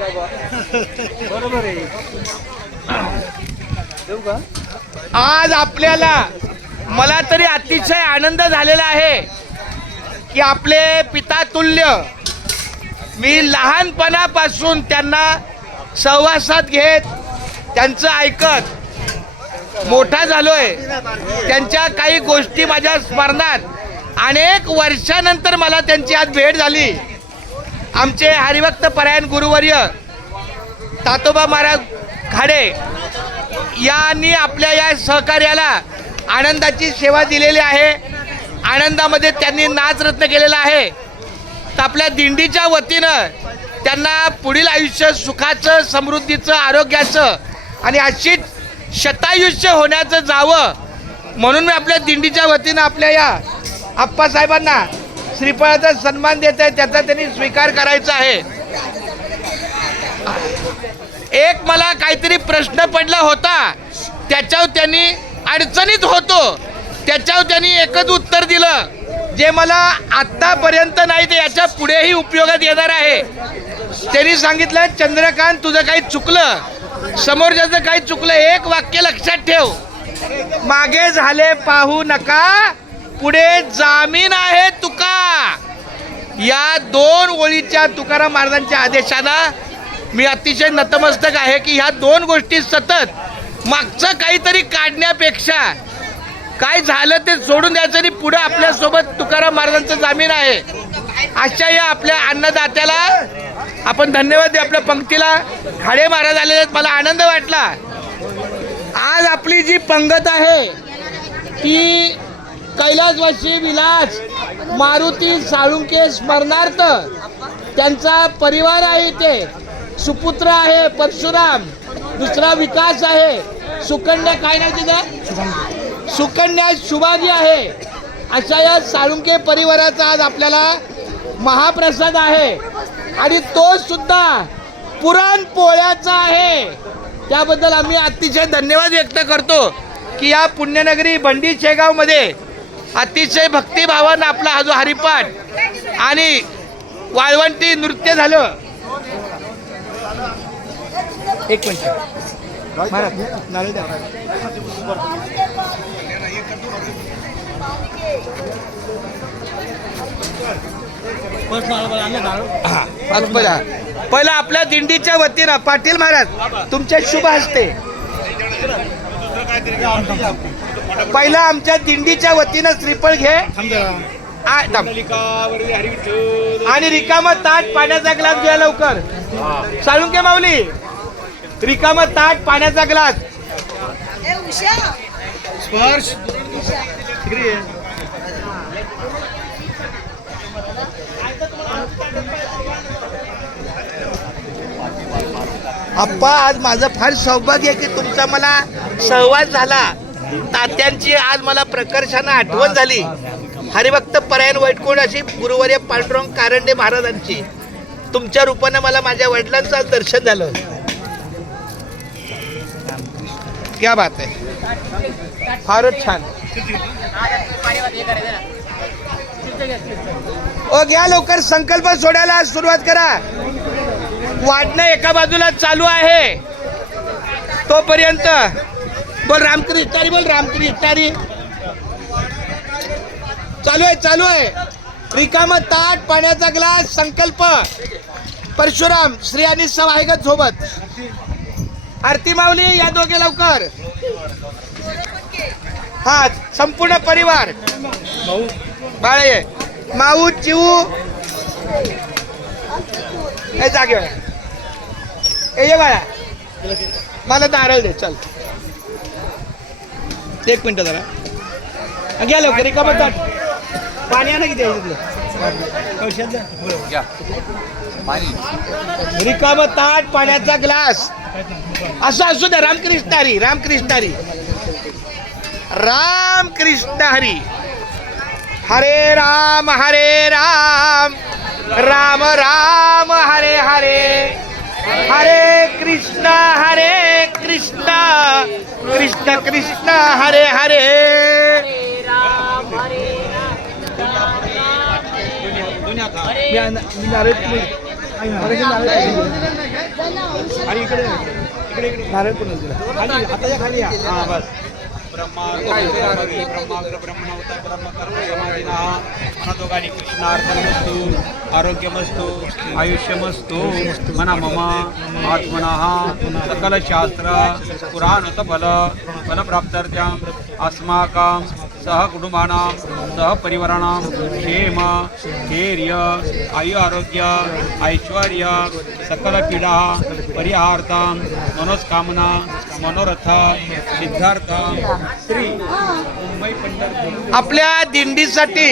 बरोबर आहे. देऊ का? आज आपल्याला मला तरी अतिशय आनंद झालेला आहे की आपले पिता तुल्य मी लहानपणापासून त्यांना सहवासात घेत त्यांचं ऐकत मोठा झालोय. त्यांच्या काही गोष्टी माझ्या स्मरणात अनेक वर्षानंतर मला त्यांची आज भेट झाली. आमचे हरिभक्त परायण गुरुवर्य तातोबा महाराज खाडे यांनी आपल्या या सहकार्याला आनंदाची सेवा दिलेली आहे. आनंदामध्ये त्यांनी नाचरत्न केलेला आहे. तर आपल्या दिंडीच्या वतीनं त्यांना पुढील आयुष्य सुखाचं, समृद्धीचं, आरोग्याचं आणि अशीच शतायुष्य होण्याचं जावं म्हणून मी आपल्या दिंडीच्या वतीनं आपल्या या आप्पासाहेबांना श्रीफळाचा सन्मान देत आहे. त्याचा त्यांनी स्वीकार करायचा आहे. एक मला काहीतरी प्रश्न पडला होता, त्याच्यावर त्यांनी अडचणीत होतो, त्याच्यावर त्यांनी एकच उत्तर दिलं जे मला आत्तापर्यंत नाही ते याच्या पुढेही उपयोगात येणार आहे. त्यांनी सांगितलं, चंद्रकांत तुझं काही चुकलं, समोरच्याचं काही चुकलं, एक वाक्य लक्षात ठेव, मागे झाले पाहू नका, पुढे जामीन आहे तुका. या दोन ओळीच्या तुकाराम महाराजांच्या आदेशाला मी अतिशय नतमस्तक आहे की ह्या दोन गोष्टी सतत मागचं काहीतरी काढण्यापेक्षा काय झालं ते सोडून द्यायचं आणि पुढे आपल्यासोबत तुकाराम महाराजांचं जामीन आहे. अशा या आपल्या अन्नदात्याला आपण धन्यवाद देऊ. आपल्या पंक्तीला खाडे महाराज आलेले आहेत, मला आनंद वाटला. आज आपली जी पंगत आहे ती कैलासवासी विलास मारुती साळुंके स्मरणार्थ त्यांचा परिवार आहे. ते सुपुत्र आहे परशुराम, दुसरा विकास आहे, सुकन्या काय नाव तिथं, सुकन्या शुभागी आहे. अशा या साळुंके परिवाराचा आज आपल्याला महाप्रसाद आहे आणि तो सुद्धा पुरणपोळ्याचा आहे. त्याबद्दल आम्ही अतिशय धन्यवाद व्यक्त करतो की या पुण्यनगरी भंडी शेगावमध्ये अतिशय भक्तिभावानं आपला हा जो हरिपाठ आणि वाळवंटी नृत्य झालं. एक मिनिट पहिला आपल्या दिंडीच्या वतीनं पाटील महाराज तुमच्या शुभ हस्ते पहिला आमच्या दिंडीच्या वतीनं श्रीफळ घे आणि रिकामा ताट पाण्याचा ग्लास घ्या लवकर. साळुंके माऊली रिकामा ताट पाण्याचा ग्लास. स्पर्श आप्पा, आज माझं फार सौभाग्य आहे की तुमचा मला सहवास झाला. तात्यांची आज मला प्रकर्षानं आठवण झाली. हरिभक्त परायण वैठकोण अशी गुरुवर्य पांडुरंग कारंडे महाराजांची तुमच्या रूपानं मला माझ्या वडिलांचं आज दर्शन झालं. क्या बात आहे, फारच छान. ओ घ्या लवकर, संकल्प सोडायला सुरुवात करा. वाढणं एका बाजूला चालू आहे तोपर्यंत बोल रामकृष्ण हरी, बोल रामकृष्ण हरी. चालू आहे. रिकामा ताट पाण्याचा ग्लास, संकल्प. परशुराम श्री आणि सवायगत सोबत. आरती माऊली या दोघे लवकर. हा संपूर्ण परिवार, बाळे माऊ चिऊ हे जागे ये बाळा, मला नारळ दे. चल एक मिनिट जरा घ्या लवकर. रिकामा ताट पाणी आणा किती रिकामा ताट पाण्याचा ग्लास असं असू द्या. रामकृष्ण हरी, रामकृष्ण हरी, रामकृष्ण हरी. हरे राम राम राम हरे हरे, हरे कृष्ण कृष्ण कृष्ण हरे हरे. मी नारळ आणि इकडे नारळ पण खाली हाताच्या खाली या. हा बस. ब्रह्माग्र ब्रह्मणवता ब्रह्मकर्म समाधीना मनोदोगानी कृष्णार्पणमस्तु आरोग्यमस्तु आयुष्यमस्तु मना मम आत्मनः सकलशास्त्र पुराणतफल फलप्राप्त्यर्थं अस्माकं सहकुटुंबानां सहपरिवाराणां क्षेम धैर्य आयु आरोग्य ऐश्वर्य सकलपीडा परिहार्थं मनोस्कामना मनोरथ सिद्धार्थ श्री मुंबई पंढरपूर. आपल्या दिंडीसाठी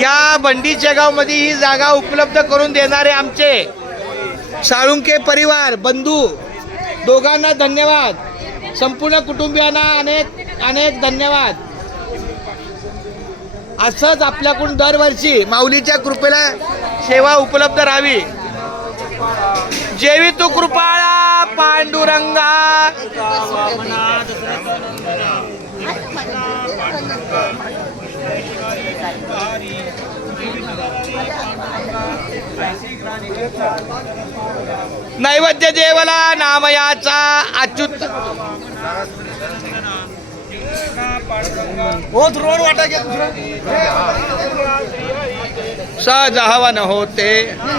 या बंडी शेगावमध्ये ही जागा उपलब्ध करून देणारे आमचे साळुंके परिवार बंधू दोघांना धन्यवाद. संपूर्ण कुटुंबियांना अनेक अनेक धन्यवाद. असंच आपल्याकडून दरवर्षी माऊलीच्या कृपेला सेवा उपलब्ध राहावी. जेवी तू कृपाळा पांडुरंगा. नैवेद्य देवला नामयाचा अच्युत रोड वाटा घ्या. सहज हवन होते